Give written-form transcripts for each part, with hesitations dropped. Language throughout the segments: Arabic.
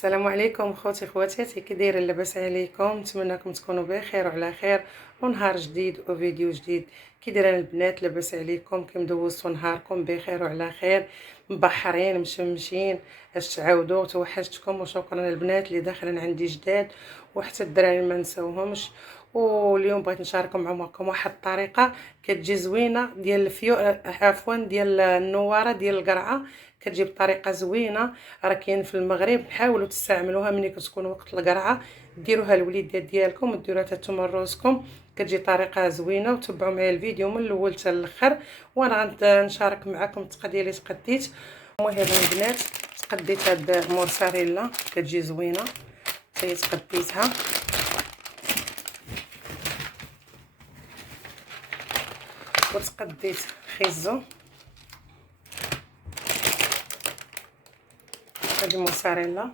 السلام عليكم خوتي خواتاتي، كي دايرين؟ لاباس عليكم؟ نتمنىكم تكونوا بخير وعلى خير ونهار جديد وفيديو جديد. كي دايرين البنات؟ لاباس عليكم؟ كي مدوزتوا نهاركم بخير وعلى خير، مبحرين مشمشين؟ اش تعاودوا؟ توحشتكم وشكرا البنات اللي داخلين عندي جداد وحتى الدراري ما نساوهمش. واليوم بغيت نشارك معكم واحد الطريقه كتجي زوينه ديال الفيو، عفوا ديال النواره ديال القرعه. كتجي بطريقه زوينه، راه كاين في المغرب. حاولوا تستعملوها ملي كتكونوا وقت القرعه، ديروها للوليدات ديالكم وديروها حتى نتوما لروسكم. كتجي طريقه زوينه، وتبعوا معايا الفيديو من الاول حتى الاخر وانا غنشارك معكم التقديه اللي تقديت. المهم البنات، تقديت هاد المورساريلا كتجي زوينه، هي تقديتها. وتقديت خيزو، هذه الموساريلا.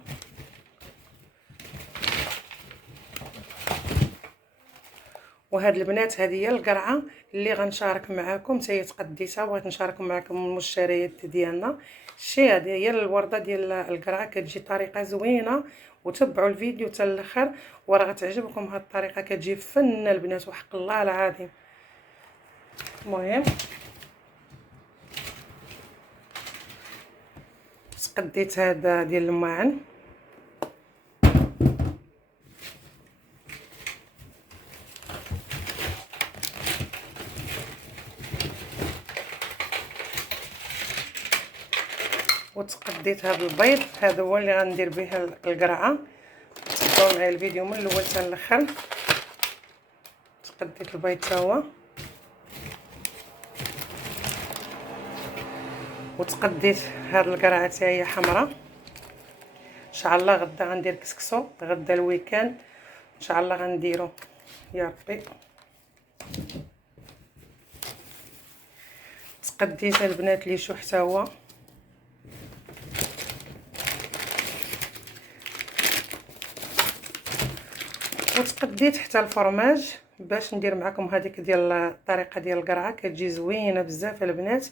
وهاد البنات هذه هي القرعه اللي غنشارك معكم، حتى هي تقديتها. بغيت نشارك معكم المشتريات ديالنا. شتي هذه هي الورده ديال القرعه، كتجي طريقه زوينه. وتبعوا الفيديو حتى الاخر وراه غتعجبكم هاد الطريقه، كتجي فن البنات وحق الله العظيم. المهم تقديت هذا ديال الماعن، وتقديت هذا البيض. هذا هو اللي غندير به القرعه. تبعوا معايا الفيديو من الاول حتى الاخر. تقديت البيض حتى هو، وتقديت هاد القرعه حتى هي حمراء. ان شاء الله غدا غندير كسكسو، غدا الويكاند ان شاء الله غنديرو يا ربي. تقديت البنات لي شو حتى هو، وتقديت حتى الفرماج باش ندير معكم هذيك ديال الطريقه ديال القرعه. كتجي زوينه بزاف البنات.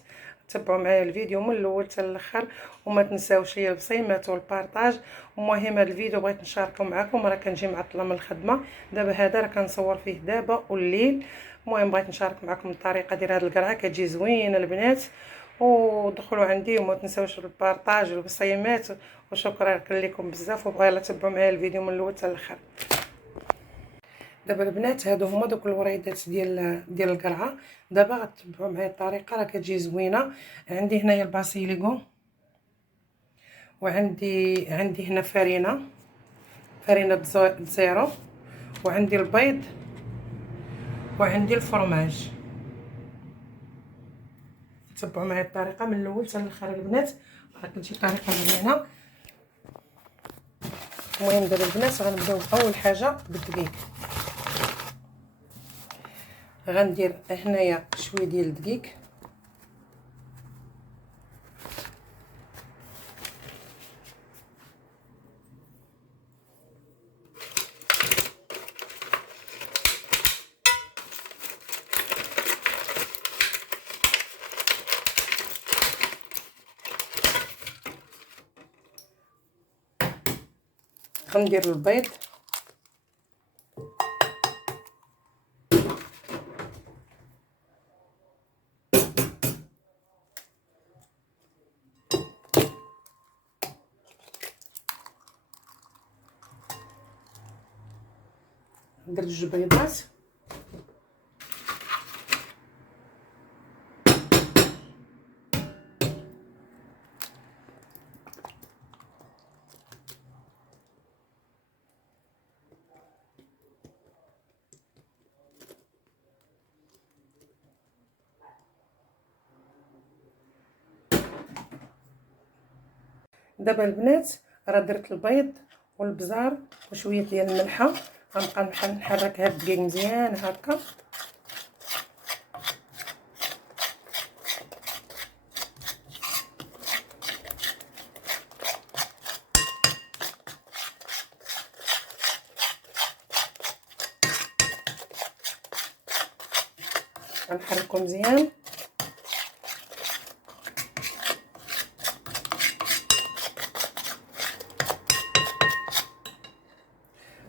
تبعوا معايا الفيديو من الاول حتى الاخر وما تنساوش ليا البصيمات والبارطاج. المهم هذا الفيديو بغيت نشاركه معكم، راه كنجي معطله من الخدمه. دابا هذا راه كنصور فيه دابا والليل. المهم بغيت نشارك معكم الطريقه ديال هذه القرعه، كتجي زوينه البنات. ودخلوا عندي وما تنساوش البارطاج والبصيمات. وشكرا لكم بزاف، وبغا يلا تبعوا معايا الفيديو من الاول حتى الاخر. دابا البنات هادو هما دوك الوريدات ديال القرعه. دابا غتبعوا معايا الطريقه، راه كتجي زوينه. عندي هنايا الباسيليكو، وعندي هنا فرينه زيرو، وعندي البيض، وعندي الفرماج. تبعوا معايا الطريقه من الاول حتى الاخر البنات، راه كتجي طريقه زوينه. المهم دابا البنات غنبداو اول حاجه بالدقيق. غندير هنايا شويه ديال الدقيق، غندير البيض، درت 2 بيضات، دابا البنات راه درت البيض والبزار وشويه ديال الملحه. غنبقى نحرك هاد الدقيق مزيان هكا. غنحركو مزيان.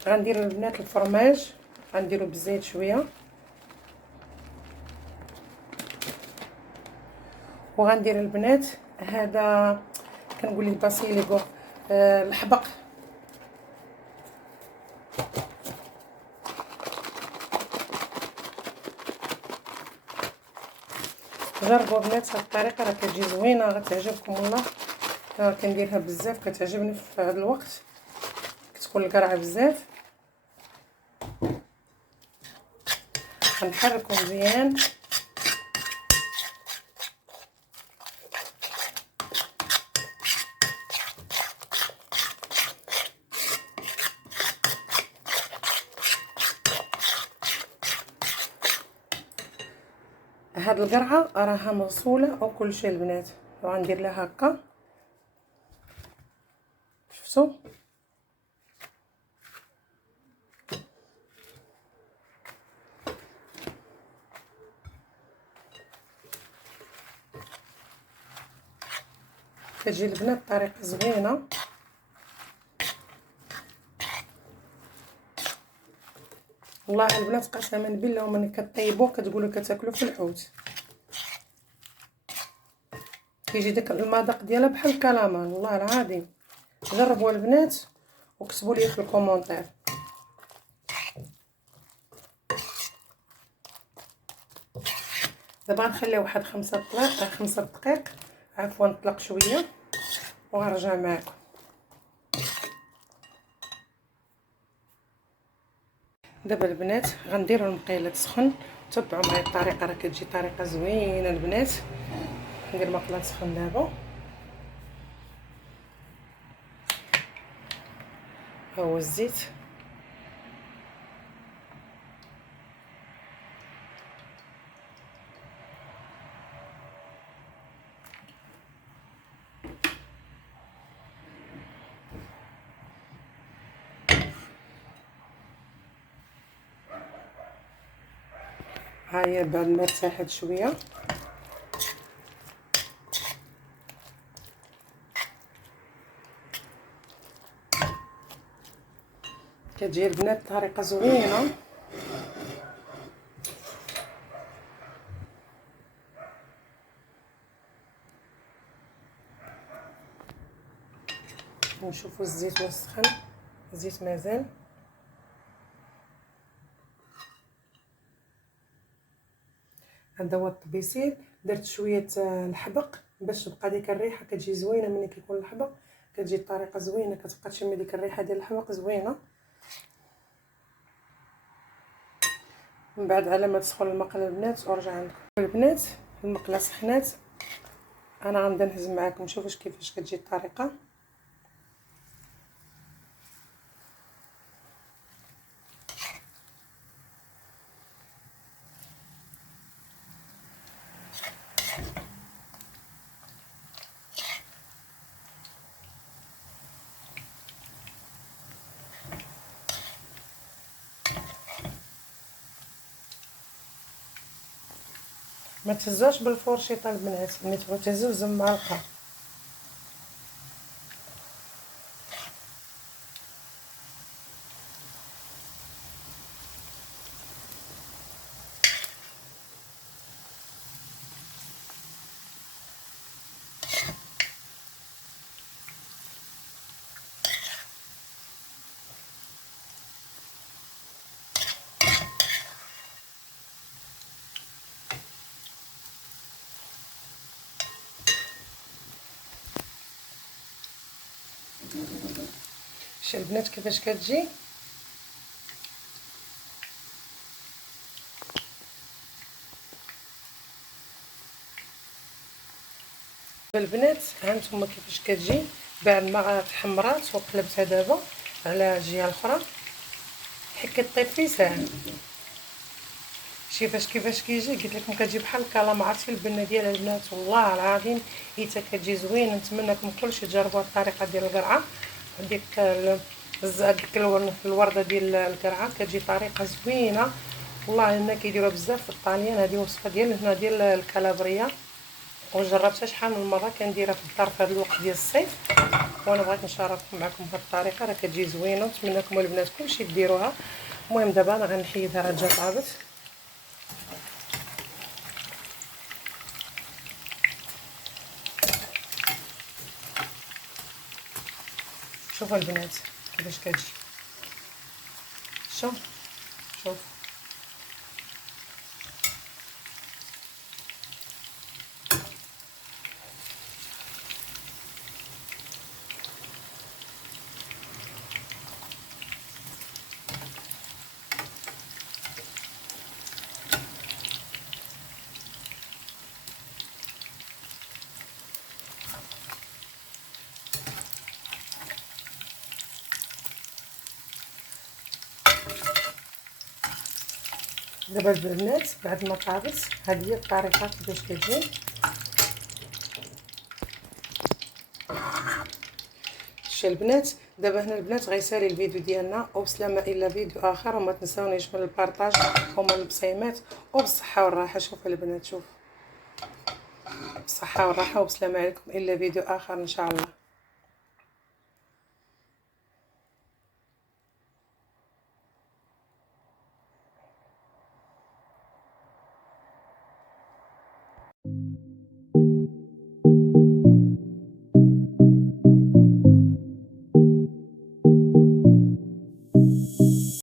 غندير البنات الفرماج، غنديرو بالزيت شويه، وغندير البنات هذا كنقول ليه باسيليكو، الحبق. جربوا بنات هاد الطريقه، راه كتجي زوينه، غتعجبكم والله. كنديرها بزاف، كتعجبني في هذا الوقت، كتكون القرعه بزاف. غنحركو مزيان. هاد القرعه راها مغسوله وكل شيء البنات، وغندير لها هكا، شفتوا؟ كتجي البنات بطريقه زوينه. والله البنات قسما بالله ملي كطيبوه كتقولوا كتاكلوا في الحوت، كيجي داك المذاق ديالها بحال الكلامان. والله العظيم جربوا البنات وكتبوا لي في الكومونتير. دابا نخليو واحد 5 دقائق، عفوا نطلق شويه وغنرجع معكم. دابا البنات غنديروا المقيله تسخن، تبعوا معايا الطريقه، راه كتجي طريقه زوينه البنات. ندير المقله تسخن دابا، ها هو الزيت. ها هي بعد ما ارتاحت شويه كتجي البنات بطريقه زوينه. نشوفوا الزيت واش سخن، الزيت مازال. هذا هو الطبيسيل، درت شويه الحبق باش تبقى ديك الريحه، كتجي زوينه ملي كيكون الحبق، كتجي الطريقه زوينه، كتبقى تشمي ديك الريحه ديال الحبق زوينه. من بعد على ما تسخن المقله البنات ورجع عندكم. البنات المقله سخنات، انا غنبدا نهز معاكم. شوفوا كيفاش كتجي الطريقه. ما تهزوش بالفرشيطه البنات، ملي تبغيو تهزوه زمالقه. شوفوا البنات كيفاش كتجي. البنات هانتوما كيفاش كتجي بعد ما تحمرات وقلبتها دابا على الجهه الاخرى، حيت كطيب في ساهل. شي كيفاش كيجي، قلت لكم كتجي بحال الكلام. عرفتي البنه ديالها البنات والله العظيم حتى كتجي زوينه. نتمنىكم كلشي تجربوا الطريقه ديال القرعه، ديك ديك الورده ديال القرعه، كتجي طريقه زوينه والله. هنا كيديروها بزاف في الطاليان، هذه وصفه ديال هنا ديال الكالابريا. وجربتها شحال من مره كنديرها في الدار في هذا الوقت ديال الصيف، وانا بغيت نشارككم معكم بهذه الطريقه، راه كتجي زوينه ونتمنىكم البنات كلشي ديروها. المهم دابا انا غنحيدها راه جا طابت. شوفوا البنات كيفاش كتجي، شوف شوف. دابا البنات بعد ما طابت، هذه هي الطريقه كيفاش كتجي. شتي البنات، دابا هنا البنات غيسالي الفيديو ديالنا، وبسلامه الى فيديو اخر، وما تنساونيش من البارطاج ومن البصيمات، وبالصحه والراحه. شوفوا البنات، شوف، بالصحه والراحه وبسلامه عليكم الى فيديو اخر ان شاء الله.